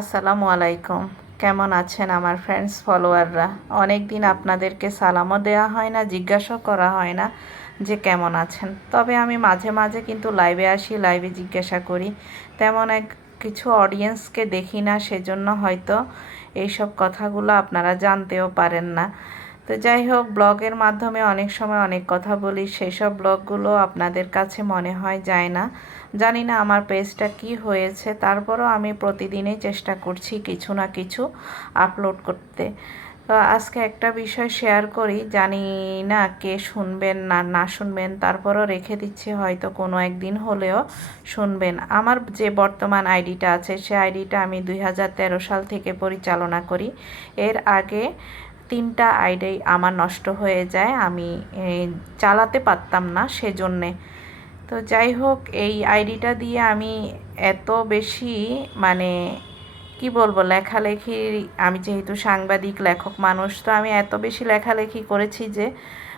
আসসালামু আলাইকুম। কেমন আছেন আমার ফ্রেন্ডস ফলোয়াররা অনেক দিন আপনাদেরকে সালামও দেওয়া হয় না, জিজ্ঞাসাও করা হয় না যে কেমন আছেন। তবে আমি মাঝে মাঝে কিন্তু লাইভে আসি লাইভে জিজ্ঞাসা করি। তেমন এক কিছু অডিয়েন্সকে দেখি না, সেজন্য হয়তো এইসব কথাগুলো আপনারা জানতেও পারেন না। তো যাই হোক, ব্লগের মাধ্যমে অনেক সময় অনেক কথা বলি সেই সব ব্লগগুলো আপনাদের কাছে মনে হয় যায় না। জানি না আমার পেজটা কি হয়েছে, তারপরও আমি প্রতিদিনই চেষ্টা করছি কিছু না কিছু আপলোড করতে। তো আজকে একটা বিষয় শেয়ার করি, জানি না কে শুনবেন না না শুনবেন, তারপরও রেখে দিচ্ছি, হয়তো কোনো একদিন হলেও শুনবেন। আমার যে বর্তমান আইডিটা আছে, সে আইডিটা আমি দুই হাজার তেরো সাল থেকে পরিচালনা করি। এর আগে তিনটা আইডি আমার নষ্ট হয়ে যায়, আমি চালাতে পারতাম না সেজন্যে। তো যাই হোক, এই আইডিটা দিয়ে আমি এত বেশি মানে কি বলব লেখালেখি আমি যেহেতু সাংবাদিক, লেখক মানুষ, তো আমি এত বেশি লেখালেখি করেছি যে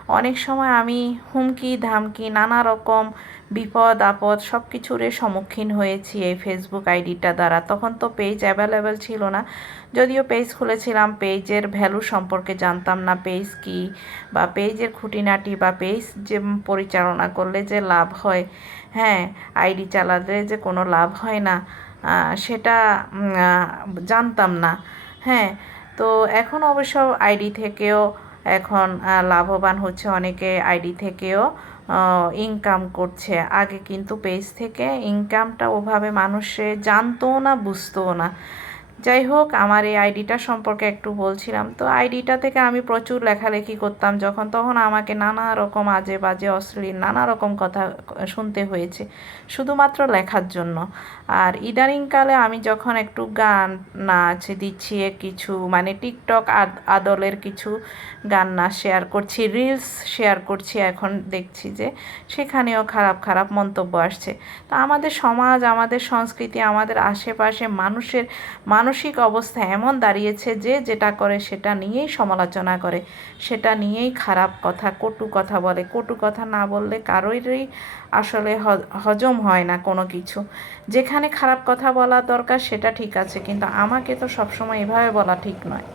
অনেক সময় আমি হুমকি, ধামকি, নানা রকম বিপদ, আপদ সব কিছুরই সম্মুখীন হয়েছি এই ফেসবুক আইডিটা দ্বারা। তখন তো পেজ অ্যাভেলেবেল ছিল না। যদিও পেজ খুলেছিলাম পেজের ভ্যালু সম্পর্কে জানতাম না পেজ কি বা পেজের খুঁটিনাটি বা পেজ যে পরিচালনা করলে যে লাভ হয় হ্যাঁ আইডি চালালে যে কোনো লাভ হয় না সেটা জানতাম না হ্যাঁ। তো এখন অবশ্য আইডি থেকেও এখন লাভবান হচ্ছে অনেকে আইডি থেকেও ইনকাম করছে। আগে কিন্তু পেজ থেকে ইনকামটা ওভাবে মানুষে জানতো না বুঝতো না। যাই হোক আমার এই আইডিটা সম্পর্কে একটু বলছিলাম। তো আইডিটা থেকে আমি প্রচুর লেখালেখি করতাম যখন, তখন আমাকে নানা রকম আজে বাজে অশ্লীল, নানা রকম কথা শুনতে হয়েছে, শুধুমাত্র লেখার জন্য। আর ইদানিংকালে আমি যখন একটু গান নাচ দিচ্ছি কিছু মানে টিকটক আদলের কিছু গান নাচ শেয়ার করছি, রিলস শেয়ার করছি, এখন দেখছি যে সেখানেও খারাপ খারাপ মন্তব্য আসছে। তো আমাদের সমাজ, আমাদের সংস্কৃতি, আমাদের আশেপাশে মানুষের, মানুষ মানসিক অবস্থা এমন দাঁড়িয়েছে যে যেটা করে সেটা নিয়েই সমালোচনা করে, সেটা নিয়েই খারাপ কথা, কটু কথা বলে। কটু কথা না বললে কারোরই আসলে হজম হয় না কোনো কিছু। যেখানে খারাপ কথা বলা দরকার সেটা ঠিক আছে, কিন্তু আমাকে তো সবসময় এভাবে বলা ঠিক নয়।